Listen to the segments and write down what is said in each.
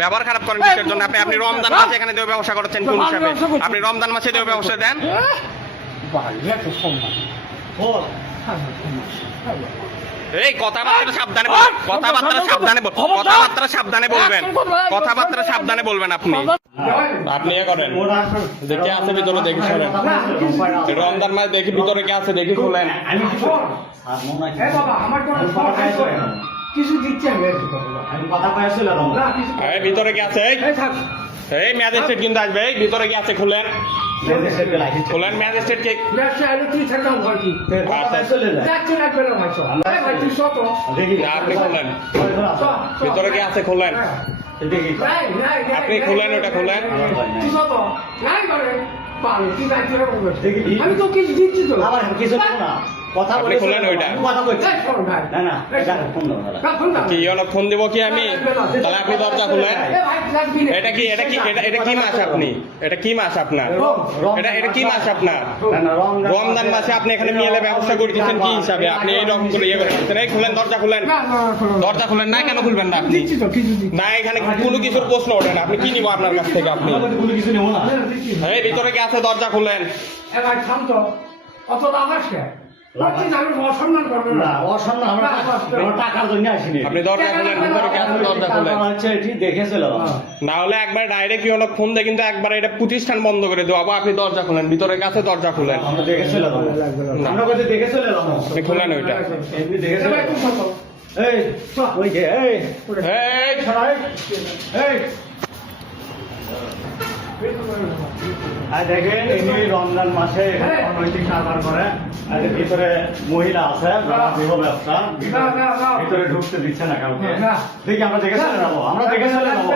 ব্যবহার খারাপ করেন কিসের জন্য? আপনি আপনি রমজান মাসে এখানে দেহ ব্যবসা করছেন কোন হিসাবে? আপনি রমজান মাসে দেহ ব্যবসা দেন? এই কথাবার্তা সাবধানে বলবেন, কথাবার্তা সাবধানে বলবেন, কথাবার্তা সাবধানে বলবেন, কথাবার্তা সাবধানে বলবেন। আপনি আপনি এ করেন, দেখে আছে ভিতরে, দেখি শোনেন। রমজান মাস দেখি ভিতরে কে আছে, দেখি খোলেন। কিছু দিচ্ছে আমি কথা পাইছিলাম এই ভিতরে কে আছে? এই ম্যাজিস্ট্রেট কিন্তু আসবে, এই ভিতরে কে আছে খুলেন, খুলেন। ম্যাজিস্ট্রেট কে আপনি খুলেন, ভিতরে কে আছে খুলেন, আপনি খুলেন, ওটা খুলেন। আমি তো কিছু দিচ্ছি তো কিছু না আপনি খুলেন ওইটা। কি হলো, ফোন দিব কি আমি? তাহলে আপনি দরজা খুলেন। এটা কি, এটা কি, এটা কি মাস আপনি? এটা কি মাস আপনার? এটা কি মাস আপনার? রমজান মাসে আপনি এখানে মেলে ব্যবস্থা করে দিচ্ছেন কি হিসাবে? আপনি এই রকম করে ইয়ে করছেন। এই খুলেন, দরজা খুলেন, দরজা খুলেন। না কেন খুলবেন না আপনি? না, এখানে কোনো কিছুর প্রশ্ন ওঠে না। আপনি কি নিব আপনার কাছ থেকে? আপনি এই ভিতরে কি আছে, দরজা খুলেন। অত লাভ আসে অসম্মান করবেন না, অসম্মান আমরা টাকার জন্য আসিনি। আপনি দরজা খুলেন, ভিতরে কি আছে, দরজা খুলেন। আচ্ছা এটি দেখেছিল না হলে একবার ডাইরেক্ট হলো ফোন দিয়ে কিন্তু একবার এটা প্রতিষ্ঠান বন্ধ করে দেবো। আপনি দরজা খুলেন, ভিতরে কাছে দরজা খুলেন। আমরা দেখেছিল, আমরা কোথায় দেখেছিল? আপনি খুলেন ওইটা। এমনি দেখেছিল। এই ওই যে এই এই ছড়াই এই দেখেন ইনি রমজান মাসে অনৈতিক কারবার করে। ভিতরে মহিলা আছে যারা দেহ ব্যবসা, ভিতরে ঢুকতে দিচ্ছে না কাউকে। দেখি আমরা দেখে চলে যাবো, আমরা দেখে চলে যাবো।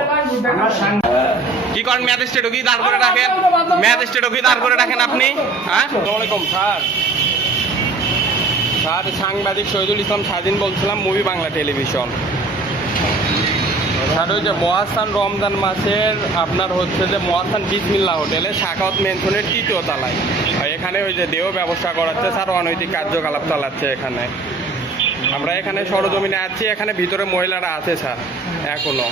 কি করেন? ম্যাজিস্ট্রেট কি দাঁড় করে রাখেন, ম্যাজিস্ট্রেট কি দাঁড় করে রাখেন আপনি? হ্যাঁ, আসসালামু আলাইকুম স্যার। স্যার, সাংবাদিক শহীদুল ইসলাম স্বাধীন বলছিলাম, মুভি বাংলা টেলিভিশন। স্যার, ওই যে মহাস্থান রমজান মাসের আপনার হচ্ছে যে মহাস্থান বিসমিল্লাহ হোটেলে শাখাওয়াত মেনশনের 3য় তলায় এখানে ওই যে দেহ ব্যবসা করাচ্ছে স্যার, অনৈতিক কার্যকলাপ চালাচ্ছে এখানে। আমরা এখানে সরজমিনে আছি, এখানে ভিতরে মহিলারা আছে স্যার এখনো।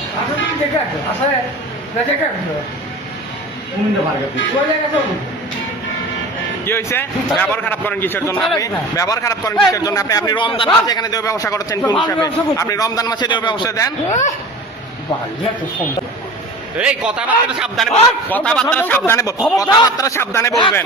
কি হয়েছে? ব্যবহার খারাপ করেন কিসের জন্য? আপনি ব্যবহার খারাপ করেন কিসের জন্য? আপনি আপনি রমজান মাসে এখানে দেহ ব্যবসা করছেন কোন হিসাবে? আপনি রমজান মাসে দেহ ব্যবসা দেন? এই কথাবার্তা সাবধানে বলবেন, কথাবার্তা সাবধানে বলবেন, কথাবার্তা সাবধানে বলবেন।